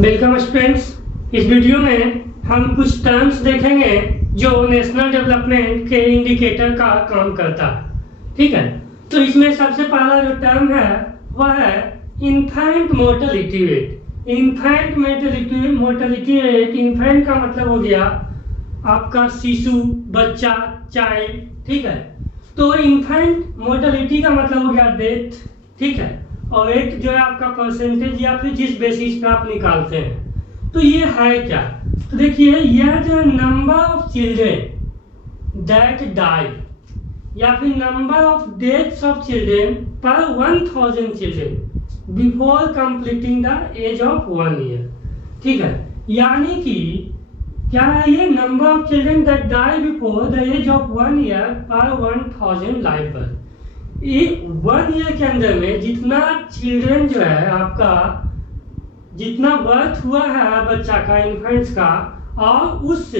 Welcome students. इस video में हम कुछ टर्म्स देखेंगे जो नेशनल डेवलपमेंट के इंडिकेटर का काम करता है। ठीक है, तो इसमें सबसे पहला जो टर्म है वह है infant mortality rate. Infant mortality rate, infant का मतलब हो गया आपका शिशु, बच्चा, चाइल्ड। ठीक है, तो इन्फेंट मोर्टेलिटी का मतलब हो गया डेथ। ठीक है, और एक जो है आपका परसेंटेज या फिर जिस बेसिस पे आप निकालते हैं। तो ये है क्या, तो देखिए यह जो number of children that die या फिर number of deaths of children per 1000 children before completing the age of 1 year. ठीक है, यानी कि क्या है ये number of children that die before the age of 1 year per 1000 life birth. 1 year के अंदर में जितना चिल्ड्रेन जो है आपका, जितना बर्थ हुआ है बच्चा का, इन्फेंट्स का, और उस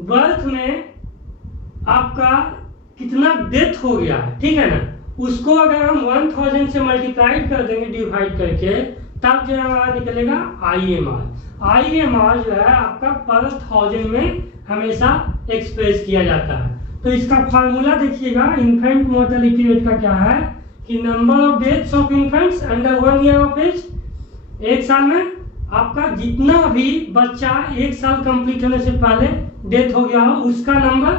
बर्थ में आपका कितना डेथ हो गया है, ठीक है ना, उसको अगर हम 1000 से मल्टीप्लाइड कर देंगे डिवाइड करके, तब जो है हमारा निकलेगा IMR। IMR जो है आपका पर 1000 में हमेशा एक्सप्रेस किया जाता है। तो इसका फार्मूला देखिएगा, इन्फेंट मोर्टेलिटी रेट का क्या है कि number of deaths of infants under 1 year of age, एक साल में आपका जितना भी बच्चा 1 साल कंप्लीट होने से पहले डेथ हो गया हो उसका नंबर,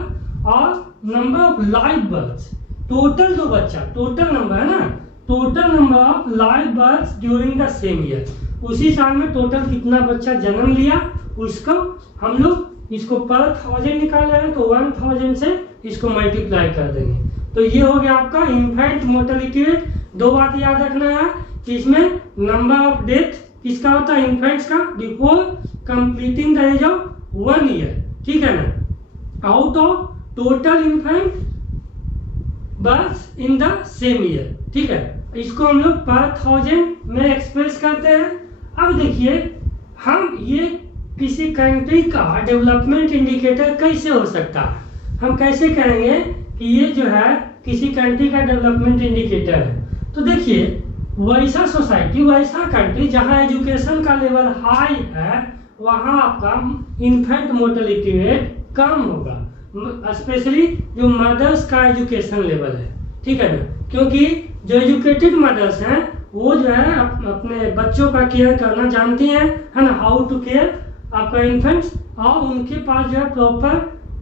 और number of live birth, total जो बच्चा, टोटल नंबर है ना, total number of live birth during the same year, उसी साल में टोटल कितना बच्चा जन्म लिया उसको हम लोग इसको पर 1000 निकाल रहे हैं, तो 1000 से इसको मल्टीप्लाई कर देंगे। तो ये हो गया आपका इन्फेंट मोर्टेलिटी रेट। दो बात याद रखना है कि इसमें नंबर ऑफ डेथ किसका होता है, इन्फेंट्स का, before completing the age of 1 year. ठीक है ना, out of total infant birth in the same year. ठीक है, इसको हम लोग पर 1000 में एक्सप्रेस करते हैं। अब देखिए हम ये किसी कंट्री का डेवलपमेंट इंडिकेटर कैसे हो सकता है, हम कैसे कहेंगे कि ये जो है किसी कंट्री का डेवलपमेंट इंडिकेटर है। तो देखिए वैसा सोसाइटी, वैसा कंट्री जहां एजुकेशन का लेवल हाई है, वहां आपका इन्फेंट मोर्टेलिटी रेट कम होगा, स्पेशली जो मदर्स का एजुकेशन लेवल है। ठीक है ना, क्योंकि जो एजुकेटेड मदर्स हैं वो जो है अपने बच्चों का केयर करना जानती हैं, है ना, हाउ टू केयर आपका इन्फेंट्स, और उनके पास जो है proper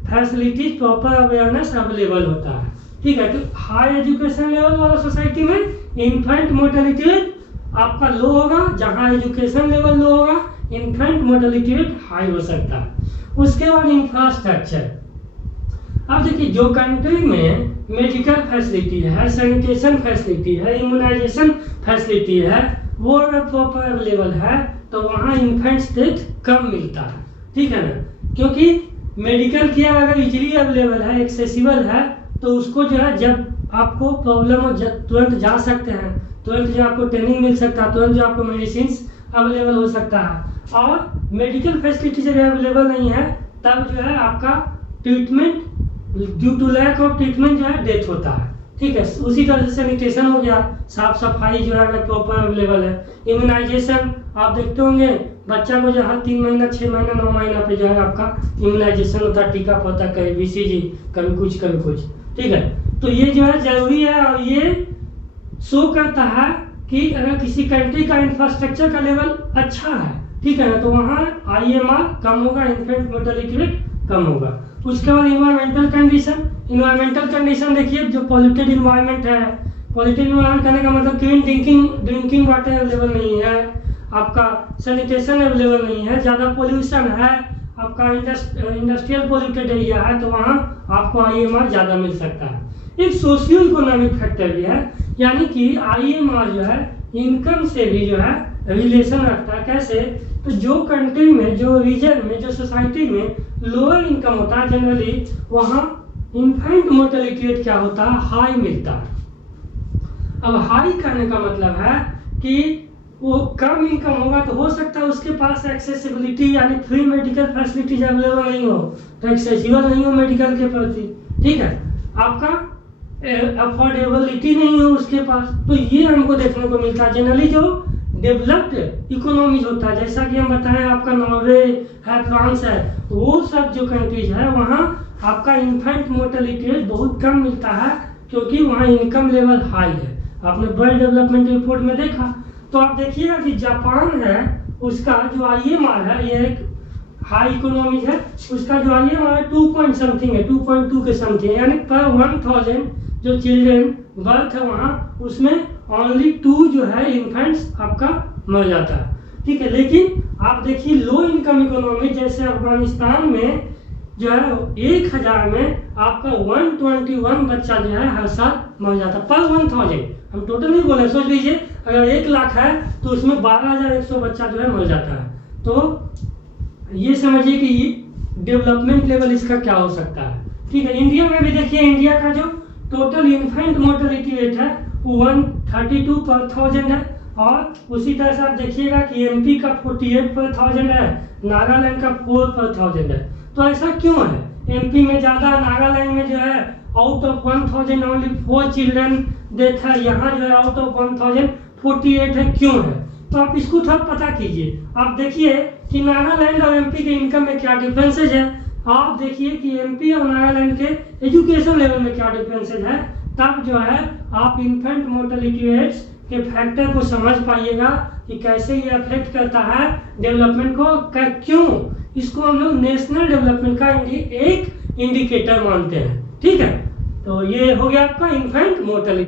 facilities, proper awareness available होता है। ठीक है, तो हाई एजुकेशन लेवल वाला सोसाइटी में इन्फेंट मोर्टेलिटी रेट आपका लो होगा, जहां एजुकेशन लेवल लो होगा इन्फेंट मोर्टेलिटी रेट हाई हो सकता है। उसके बाद इंफ्रास्ट्रक्चर। अब देखिए जो कंट्री में मेडिकल फैसिलिटी है, सैनिटेशन फैसिलिटी है, इम्यूनाइजेशन फैसिलिटी है, वो अगर प्रॉपर अवेलेबल है तो वहाँ इन्फेंट्स डेथ कम मिलता है। ठीक है ना, क्योंकि मेडिकल केयर अगर इजीली अवेलेबल है, एक्सेसिबल है, तो उसको जो है जब आपको प्रॉब्लम हो तुरंत जा सकते हैं, तुरंत जो आपको ट्रेनिंग मिल सकता है, तुरंत जो आपको मेडिसिन अवेलेबल हो सकता है। और मेडिकल फैसिलिटीज अगर अवेलेबल नहीं है तब जो है आपका treatment, due to lack of treatment जो है डेथ होता है। ठीक है, उसी तरह से सैनिटेशन हो गया, साफ सफाई जो है अगर प्रॉपर अवेलेबल है। इम्यूनाइजेशन आप देखते होंगे बच्चा को जो हर 3 महीना, 6 महीना, 9 महीना पे जो है आपका इम्यूनाइजेशन होता है, टीका होता है, कभी BCG, कभी कुछ कभी कुछ। ठीक है, तो ये जो है जरूरी है, और ये शो करता है कि अगर किसी कंट्री का इंफ्रास्ट्रक्चर का लेवल अच्छा है, ठीक है ना, तो वहाँ IMR कम होगा, इन्फेंट मोर्टेलिटी रेट कम होगा। उसके बाद इन्वायरमेंटल कंडीशन। इन्वायरमेंटल कंडीशन देखिए, जो पॉल्यूटेड इन्वायरमेंट है, पॉल्यूटेड इन्वायरमेंट करने का मतलब क्लीन ड्रिंकिंग वाटर अवेलेबल नहीं है, आपका सैनिटेशन अवेलेबल नहीं है, ज़्यादा पोल्यूशन है, आपका इंडस्ट्रियल पोल्यूटेड एरिया है, तो वहाँ आपको IMR ज़्यादा मिल सकता है। एक सोशियो इकोनॉमिक फैक्टर भी है, यानी कि IMR जो है इनकम से भी जो है रिलेशन रखता है। कैसे, तो जो कंट्री में, जो रीजन में, जो सोसाइटी में लोअर इनकम होता है जनरली, वहाँ इन्फेंट मोर्टेलिटी रेट क्या होता है, हाई मिलता है। अब हाई करने का मतलब है कि वो कम इनकम होगा तो हो सकता है उसके पास एक्सेसिबिलिटी यानी फ्री मेडिकल फैसिलिटीज अवेलेबल नहीं हो, तो एक्सेसिबल नहीं हो मेडिकल के प्रति। ठीक है, आपका अफोर्डेबिलिटी नहीं हो उसके पास, तो ये हमको देखने को मिलता है। जनरली जो डेवलप्ड इकोनॉमीज होता है, जैसा कि हम बताएं आपका नॉर्वे है, फ्रांस है, वो सब जो कंट्रीज है वहाँ आपका इन्फेंट मोर्टेलिटी रेट बहुत कम मिलता है, क्योंकि वहाँ इनकम लेवल हाई है। आपने वर्ल्ड डेवलपमेंट रिपोर्ट में देखा। तो आप देखिएगा कि जापान है, उसका जो IMR है, ये एक हाई इकोनॉमी है, उसका जो IMR 2 पॉइंट समथिंग है, 2.2 के समथिंग, यानी पर 1000 जो चिल्ड्रेन बर्थ है वहाँ, उसमें ओनली 2 जो है इन्फेंट्स आपका मर जाता है। ठीक है, लेकिन आप देखिए लो इनकम इकोनॉमी जैसे अफगानिस्तान में जो है 1000 में आपका 121 बच्चा जो है हर साल मर जाता है, पर 1000। हम टोटल नहीं बोले, सोच लीजिए अगर 1 लाख है तो उसमें 12100 बच्चा जो है मर जाता है। तो ये समझिए कि डेवलपमेंट लेवल इसका क्या हो सकता है। ठीक है, इंडिया में भी देखिए, इंडिया का जो टोटल इन्फेंट मोर्टेलिटी रेट है वो 132 पर 1000 है, और उसी तरह से आप देखिएगा कि MP का 48 पर 1000 है, नागालैंड का 4 पर 1000 है। तो ऐसा क्यों है? MP में ज़्यादा, नागालैंड में जो है out of 1000 only 4 children death है, यहाँ जो है आउट ऑफ 1000 48 है, क्यों है? तो आप इसको थोड़ा पता कीजिए। आप देखिए कि नागालैंड और MP के इनकम में क्या डिफरेंसेज है, आप देखिए कि MP और नागालैंड के एजुकेशन लेवल में क्या डिफरेंसेज है, तब जो है आप इन्फेंट मोर्टेलिटी रेट्स के फैक्टर को समझ पाइएगा कि कैसे ये अफेक्ट करता है डेवलपमेंट को, क्यों इसको हम लोग नेशनल डेवलपमेंट का एक इंडिकेटर मानते हैं। ठीक है, तो ये हो गया आपका इन्फेंट मोर्टेलिटी।